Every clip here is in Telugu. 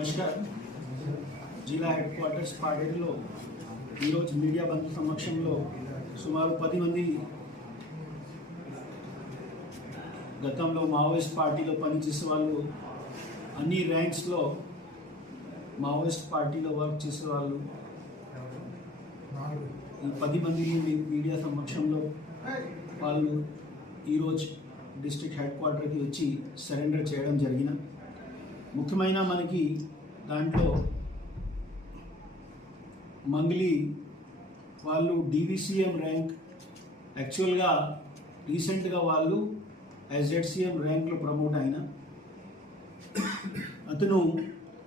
నమస్కార్. జిల్లా హెడ్ క్వార్టర్స్ పాడేరులో ఈరోజు మీడియా బంధు సమక్షంలో సుమారు పది మంది గతంలో మావోయిస్ట్ పార్టీలో పనిచేసే వాళ్ళు అన్ని ర్యాంక్స్లో మావోయిస్ట్ పార్టీలో వర్క్ చేసే వాళ్ళు ఈ పది మంది మీడియా సమక్షంలో వాళ్ళు ఈరోజు డిస్ట్రిక్ట్ హెడ్ క్వార్టర్కి వచ్చి సరెండర్ చేయడం జరిగిన ముఖ్యమైన మనకి దాంట్లో మంగ్లీ వాళ్ళు డివిసిఎం ర్యాంక్ యాక్చువల్గా రీసెంట్గా వాళ్ళు ఎస్జెడ్సిఎం ర్యాంక్లో ప్రమోట్ అయిన. అతను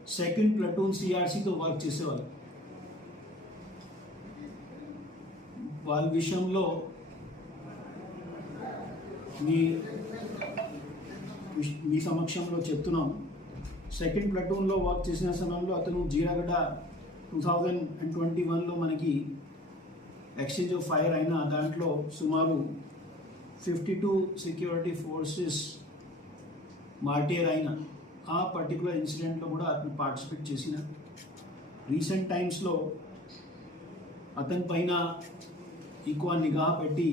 సెకండ్ ప్లటూన్ సిఆర్సీతో వర్క్ చేసేవాళ్ళు. వాళ్ళ విషయంలో మీ మీ సమక్షంలో చెప్తున్నాం సెకండ్ ప్లటూన్లో వర్క్ చేసిన సమయంలో అతను Jeeragadda two thousand and twenty వన్లో మనకి ఎక్స్చేంజ్ ఆఫ్ ఫైర్ అయిన దాంట్లో సుమారు fifty two security forces martyr అయిన ఆ పర్టికులర్ ఇన్సిడెంట్లో కూడా అతను పార్టిసిపేట్ చేసిన. రీసెంట్ టైమ్స్లో అతని పైన ఎక్కువ నిఘా పెట్టి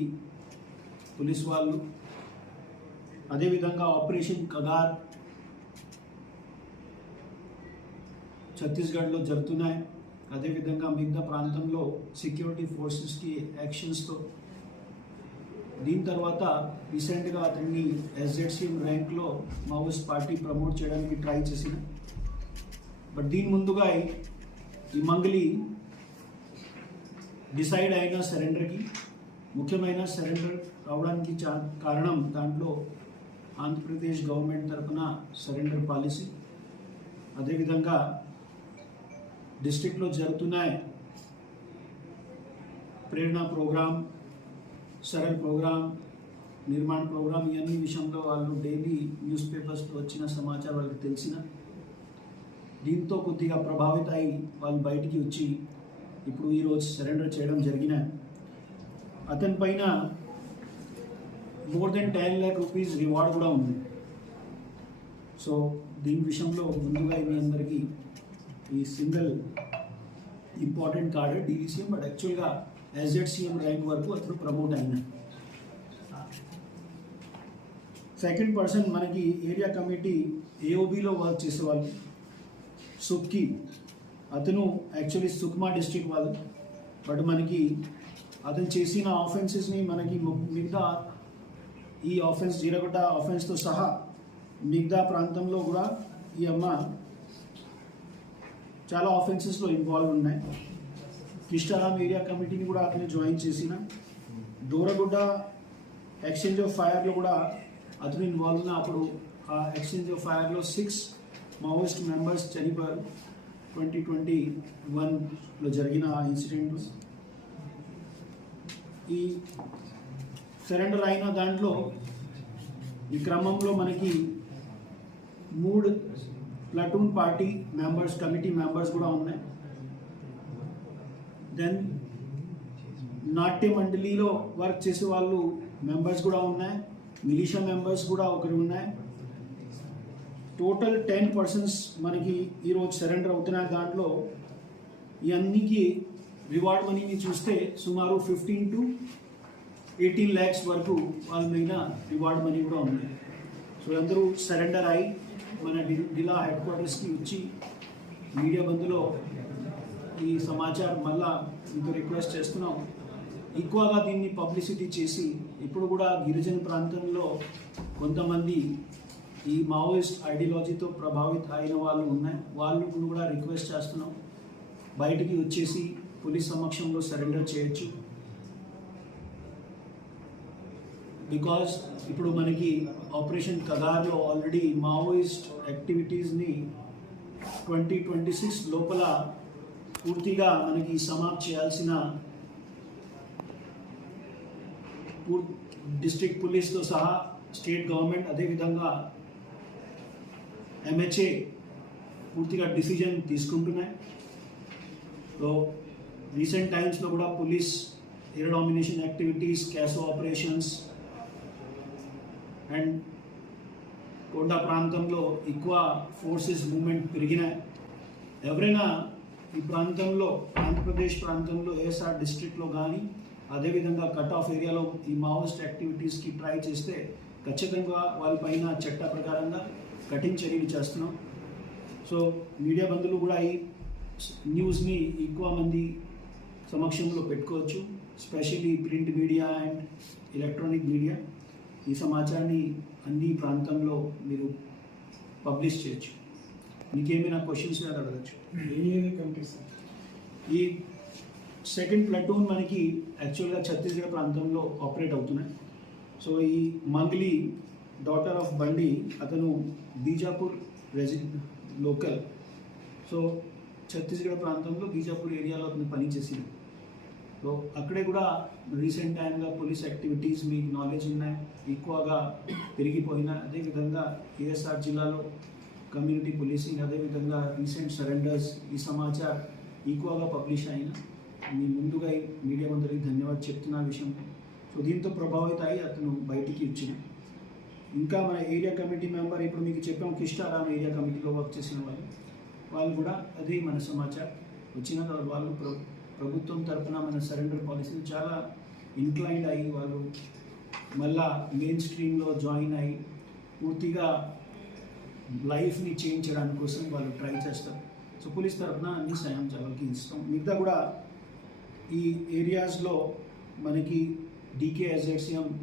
పోలీస్ వాళ్ళు అదేవిధంగా ఆపరేషన్ కగార్ ఛత్తీస్గఢ్లో జరుగుతున్నాయి. అదేవిధంగా మిగతా ప్రాంతంలో సెక్యూరిటీ ఫోర్సెస్కి యాక్షన్స్తో దీని తర్వాత రీసెంట్గా అతన్ని ఎస్జెడ్సీఎం ర్యాంక్లో మావోయిస్ట్ పార్టీ ప్రమోట్ చేయడానికి ట్రై చేసిన. బట్ దీని ముందుగా ఈ మంగళి డిసైడ్ అయిన సరెండర్కి ముఖ్యమైన సరెండర్ రావడానికి చా కారణం దాంట్లో ఆంధ్రప్రదేశ్ గవర్నమెంట్ తరఫున సరెండర్ పాలసీ. అదేవిధంగా డిస్టిక్లో జరుగుతున్నాయి. Prerana programme Saral programme Nirman programme ఇవన్నీ విషయంలో వాళ్ళు డైలీ న్యూస్ పేపర్స్లో వచ్చిన సమాచారం వాళ్ళకి తెలిసిన. దీంతో కొద్దిగా ప్రభావిత అయి వాళ్ళు బయటికి వచ్చి ఇప్పుడు ఈరోజు సరెండర్ చేయడం జరిగిన. అతని పైన more than ten lakh rupees reward కూడా ఉంది. సో దీని విషయంలో ముందుగా మీ అందరికీ ఈ single important card DVCM but యాక్చువల్గా ఎస్జెడ్సీఎం ర్యాంక్ వరకు అతను ప్రమోట్ అయిన. సెకండ్ పర్సన్ మనకి ఏరియా కమిటీ ఏఓబిలో వర్క్ చేసేవాళ్ళు. సుక్కి. అతను యాక్చువల్లీ సుక్మా డిస్ట్రిక్ట్ వాళ్ళు. బట్ మనకి అతను చేసిన ఆఫెన్సెస్ని మనకి ము- మిగతా ఈ ఆఫెన్స్ జీరగొట్ట ఆఫెన్స్తో సహా మిగతా ప్రాంతంలో కూడా ఈ అమ్మ చాలా ఆఫెన్సెస్లో ఇన్వాల్వ్ ఉన్నాయి. కిష్టారాం ఏరియా కమిటీని కూడా అతను జాయిన్ చేసిన. దూరగుడ్డ ఎక్స్చేంజ్ ఆఫ్ ఫైర్లో కూడా అతను ఇన్వాల్వ్ ఉన్న. అప్పుడు ఆ ఎక్స్చేంజ్ ఆఫ్ ఫైర్లో సిక్స్ మావోయిస్ట్ మెంబర్స్ చనిపోయారు. ట్వంటీ ట్వంటీ వన్లో జరిగిన ఆ ఇన్సిడెంట్ ఈ సరెండర్ అయిన దాంట్లో ఈ క్రమంలో మనకి మూడు platoon party members committee members కూడా ఉన్నాయి. దెన్ నాట్య మండలిలో వర్క్ చేసే వాళ్ళు మెంబర్స్ కూడా ఉన్నాయి. మిలిషియా మెంబర్స్ కూడా ఒకరు ఉన్నాయి. టోటల్ టెన్ పర్సన్స్ మనకి ఈరోజు సరెండర్ అవుతున్న దాంట్లో ఇవన్నీకి రివార్డ్ మనీని చూస్తే సుమారు ఫిఫ్టీన్ టు ఎయిటీన్ ల్యాక్స్ వరకు వాళ్ళ మీద రివార్డ్ మనీ కూడా ఉంది. సో అందరూ సరెండర్ అయి మన డిలా జిల్లా హెడ్ క్వార్టర్స్కి వచ్చి మీడియా బంధులో ఈ సమాచారం మళ్ళా మీతో రిక్వెస్ట్ చేస్తున్నాం. ఎక్కువగా దీన్ని పబ్లిసిటీ చేసి ఇప్పుడు కూడా గిరిజన ప్రాంతంలో కొంతమంది ఈ మావోయిస్ట్ ఐడియాలజీతో ప్రభావిత అయిన వాళ్ళు ఉన్నాయి. వాళ్ళు కూడా రిక్వెస్ట్ చేస్తున్నాం. బయటికి వచ్చేసి పోలీస్ సమక్షంలో సరెండర్ చేయొచ్చు. బికాజ్ ఇప్పుడు మనకి ఆపరేషన్ కగార్లో ఆల్రెడీ మావోయిస్ట్ యాక్టివిటీస్ని ట్వంటీ ట్వంటీ సిక్స్ లోపల పూర్తిగా మనకి సమాప్త్ చేయాల్సిన పూర్ డిస్ట్రిక్ట్ పోలీస్తో సహా స్టేట్ గవర్నమెంట్ అదేవిధంగా ఎంహెచ్ఏ పూర్తిగా డిసిజన్ తీసుకుంటున్నాయి. సో రీసెంట్ టైమ్స్లో కూడా police air domination activities CASO operations and కొండ ప్రాంతంలో ఎక్కువ ఫోర్సెస్ మూమెంట్ పెరిగినాయి ఎవరైనా ఈ ప్రాంతంలో ఆంధ్రప్రదేశ్ ప్రాంతంలో ఏఎస్ఆర్ డిస్ట్రిక్ట్లో కానీ అదేవిధంగా కట్ ఆఫ్ ఏరియాలో ఈ మావోయిస్ట్ యాక్టివిటీస్కి ట్రై చేస్తే ఖచ్చితంగా వాళ్ళపైన చట్ట ప్రకారంగా కఠిన చర్యలు చేస్తున్నాం. సో మీడియా బంధువులు కూడా ఈ న్యూస్ని ఎక్కువ మంది సమక్షంలో పెట్టుకోవచ్చు specially print media and electronic media ఈ సమాచారాన్ని అన్ని ప్రాంతంలో మీరు పబ్లిష్ చేయొచ్చు. మీకేమైనా క్వశ్చన్స్ మీద అడగచ్చు ఏ ఏరియా కమిటీ సార్ ఈ సెకండ్ ప్లటూన్ మనకి యాక్చువల్గా ఛత్తీస్గఢ్ ప్రాంతంలో ఆపరేట్ అవుతున్నాయి. సో ఈ మంగ్లీ డాటర్ ఆఫ్ బండి అతను బీజాపూర్ రెసి లోకల్ సో ఛత్తీస్గఢ్ ప్రాంతంలో బీజాపూర్ ఏరియాలో అతను పనిచేసింది సో అక్కడే కూడా రీసెంట్ టైంగా పోలీస్ యాక్టివిటీస్ మీకు నాలెడ్జ్ ఉన్నాయి. ఎక్కువగా పెరిగిపోయినా అదేవిధంగా ఏఎస్ఆర్ జిల్లాలో కమ్యూనిటీ పోలీసింగ్ అదేవిధంగా రీసెంట్ సరెండర్స్ ఈ సమాచార్ ఎక్కువగా పబ్లిష్ అయిన మీ ముందుగా ఈ మీడియా అందరికి ధన్యవాదాలు చెప్తున్న విషయం. సో దీంతో ప్రభావిత అయి అతను బయటికి ఇచ్చిన ఇంకా మన ఏరియా కమిటీ మెంబర్ ఇప్పుడు మీకు చెప్పాం కిష్టారాం ఏరియా కమిటీలో వర్క్ చేసిన వాళ్ళు. వాళ్ళు కూడా అదే మన సమాచారం. వచ్చిన తర్వాత వాళ్ళు ప్ర ప్రభుత్వం తరఫున మన సరెండర్ పాలసీలు చాలా ఇన్క్లైన్డ్ అయ్యి వాళ్ళు మళ్ళా మెయిన్ స్ట్రీమ్లో జాయిన్ అయ్యి పూర్తిగా లైఫ్ని చేంజ్ చేయడానికి కోసం వాళ్ళు ట్రై చేస్తారు. సో పోలీస్ తరపున అన్ని సాయం వాళ్ళకి ఇస్తాం. మిగతా కూడా ఈ ఏరియాస్లో మనకి డీకే ఎస్ఎడ్సిఎం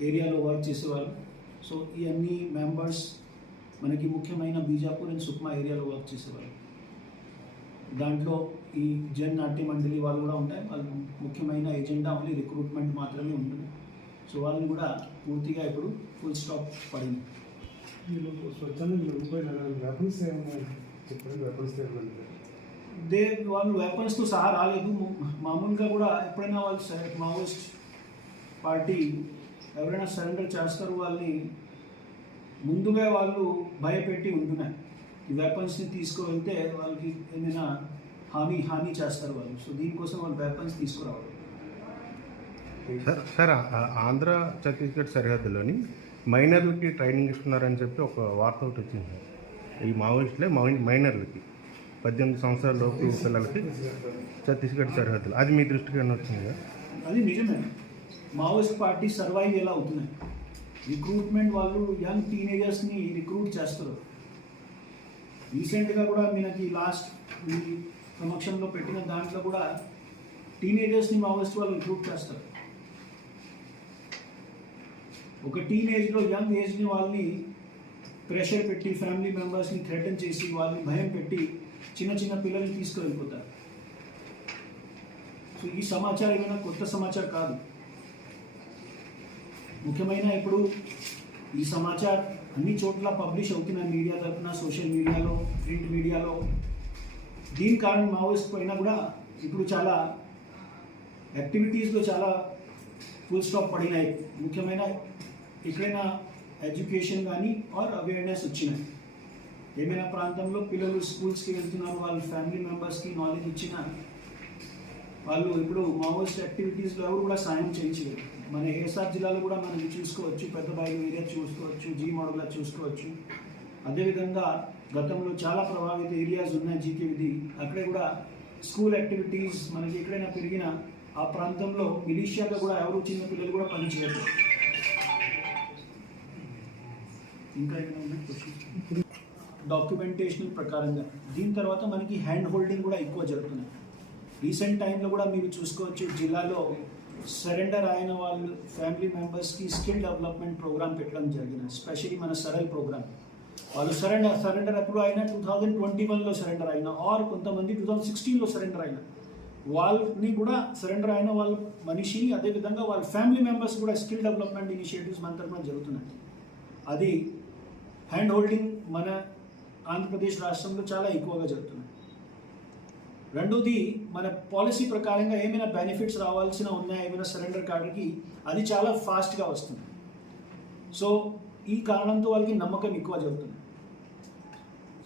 ఏరియాలో వర్క్ చేసేవాళ్ళు. సో ఈ అన్ని మెంబర్స్ మనకి ముఖ్యమైన బీజాపూర్ అండ్ సుక్మా ఏరియాలో వర్క్ చేసేవాళ్ళు. దాంట్లో ఈ జన్ నాట్య మండలి వాళ్ళు కూడా ఉంటాయి వాళ్ళు ముఖ్యమైన ఎజెండా ఓన్లీ రిక్రూట్మెంట్ మాత్రమే ఉంటుంది. సో వాళ్ళని కూడా పూర్తిగా ఇప్పుడు ఫుల్ స్టాప్ పడింది. దే వాళ్ళు వెపన్స్తో సహా రాలేదు. మామూలుగా కూడా ఎప్పుడైనా వాళ్ళు మావోయిస్ట్ పార్టీ ఎవరైనా సరెండర్ చేస్తారు వాళ్ళని ముందుగా వాళ్ళు భయపెట్టి ఉంటున్నారు ఈ వెపన్స్ని తీసుకువెళ్తే వాళ్ళకి ఏమైనా హామీ హాని చేస్తారు వాళ్ళు. సో దీనికోసం వాళ్ళు వెపన్స్ తీసుకురావాలి. సార్ ఆంధ్ర ఛత్తీస్గఢ్ సరిహద్దులోని మైనర్లకి ట్రైనింగ్ ఇస్తున్నారని చెప్పి ఒక వార్త ఒకటి వచ్చింది. సార్ ఈ మావోయిస్టులే మైనర్లకి. పద్దెనిమిది సంవత్సరాల లోపు పిల్లలకి ఛత్తీస్గఢ్ సరిహద్దులు. అది మీ దృష్టికి ఏమైనా వచ్చింది అది నిజమే. మావోయిస్ట్ పార్టీ సర్వైవ్ ఎలా అవుతున్నాయి? రిక్రూట్మెంట్ వాళ్ళు యంగ్ టీనేజర్స్ని రిక్రూట్ చేస్తారు. రీసెంట్గా కూడా మనకి లాస్ట్ సమక్షంలో పెట్టిన దాంట్లో కూడా టీనేజర్స్ని మావోయిస్ట్ వాళ్ళు రిక్రూట్ చేస్తారు. ఒక టీనేజ్లో యంగ్ ఏజ్ని వాళ్ళని ప్రెషర్ పెట్టి ఫ్యామిలీ మెంబర్స్ని థ్రెటన్ చేసి వాళ్ళని భయం పెట్టి చిన్న చిన్న పిల్లల్ని తీసుకువెళ్ళిపోతారు. సో ఈ సమాచారం ఏమైనా కొత్త సమాచారం కాదు. ముఖ్యమైన ఇప్పుడు ఈ సమాచారం అన్ని చోట్ల పబ్లిష్ అవుతున్న మీడియా తరఫున సోషల్ మీడియాలో ప్రింట్ మీడియాలో దీని కారణం మావోయిస్ట్ పోయినా కూడా ఇప్పుడు చాలా యాక్టివిటీస్లో చాలా ఫుల్ స్టాప్ పడినాయి. ముఖ్యమైన ఎక్కడైనా ఎడ్యుకేషన్ కానీ ఆర్ అవేర్నెస్ వచ్చినాయి. ఏమైనా ప్రాంతంలో పిల్లలు స్కూల్స్కి వెళ్తున్నారు వాళ్ళ ఫ్యామిలీ మెంబర్స్కి నాలెడ్జ్ ఇచ్చిన వాళ్ళు ఇప్పుడు మావోయిస్ట్ యాక్టివిటీస్లో ఎవరు కూడా సాయం చేయించలేదు మన ఏసార్ జిల్లాలో కూడా మనం చూసుకోవచ్చు పెద్ద బాయి ఏరియా చూసుకోవచ్చు జీ మోడల్లా చూసుకోవచ్చు. అదేవిధంగా గతంలో చాలా ప్రభావిత ఏరియాస్ ఉన్నాయి జీకేవిది అక్కడే కూడా స్కూల్ యాక్టివిటీస్ మనకి ఎక్కడైనా పెరిగిన ఆ ప్రాంతంలో మిలీషియాగా కూడా ఎవరు చిన్న పిల్లలు కూడా పనిచేయరు. ఇంకా ఏమైనా డాక్యుమెంటేషన్ ప్రకారంగా. దీని తర్వాత మనకి హ్యాండ్ హోల్డింగ్ కూడా ఎక్కువ జరుగుతున్నాయి రీసెంట్ టైంలో కూడా మీరు చూసుకోవచ్చు జిల్లాలో సరెండర్ అయిన వాళ్ళు ఫ్యామిలీ మెంబర్స్కి స్కిల్ డెవలప్మెంట్ ప్రోగ్రామ్ పెట్టడం జరిగింది. స్పెషల్లీ మన సరల్ ప్రోగ్రామ్ వాళ్ళు సరెండర్ సరెండర్ ఎప్పుడు అయినా టూ థౌజండ్ ట్వంటీ వన్లో సరెండర్ అయినా ఆర్ కొంతమంది టూ థౌజండ్ సిక్స్టీన్లో సరెండర్ అయినా వాళ్ళని కూడా సరెండర్ అయిన వాళ్ళ మనిషిని అదేవిధంగా వాళ్ళ ఫ్యామిలీ మెంబర్స్ కూడా స్కిల్ డెవలప్మెంట్ ఇనిషియేటివ్స్ మన తరఫున జరుగుతున్నాయి. అది హ్యాండ్ హోల్డింగ్ మన ఆంధ్రప్రదేశ్ రాష్ట్రంలో చాలా ఎక్కువగా జరుగుతున్నాయి. రెండోది మన పాలసీ ప్రకారంగా ఏమైనా బెనిఫిట్స్ రావాల్సిన ఉన్నాయి ఏమైనా సరెండర్ కార్డుకి అది చాలా ఫాస్ట్గా వస్తుంది. సో ఈ కారణంతో వాళ్ళకి నమ్మకం ఎక్కువ జరుగుతుంది.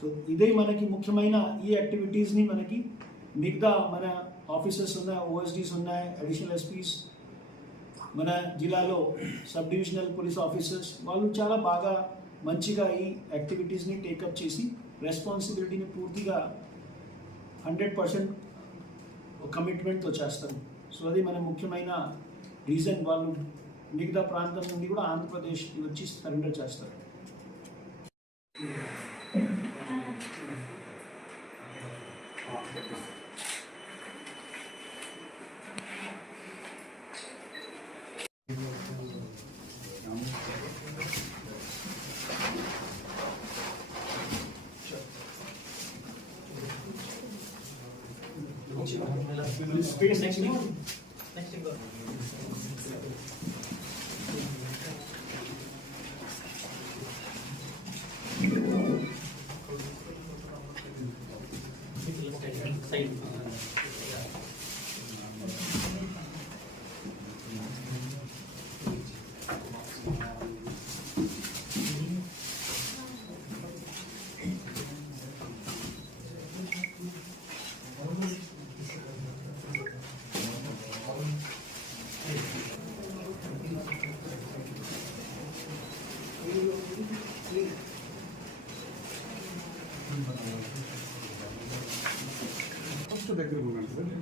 సో ఇదే మనకి ముఖ్యమైన ఈ యాక్టివిటీస్ని మనకి మిగతా మన ఆఫీసర్స్ ఉన్నాయి ఓఎస్డీస్ ఉన్నాయి అడిషనల్ ఎస్పీస్ మన జిల్లాలో సబ్ డివిజనల్ పోలీస్ ఆఫీసర్స్ వాళ్ళు చాలా బాగా మంచిగా ఈ యాక్టివిటీస్ని టేకప్ చేసి రెస్పాన్సిబిలిటీని పూర్తిగా హండ్రెడ్ పర్సెంట్ కమిట్మెంట్తో చేస్తారు. సో అది మన ముఖ్యమైన రీజన్ వాళ్ళు మిగతా ప్రాంతం నుండి కూడా ఆంధ్రప్రదేశ్కి వచ్చి సరెండర్ చేస్తారు. స్పేస్ ఫస్ట్ ಫಸ್ಟ್ ಡೆಕೋರ್ ಮಾಡ್ತಾರೆ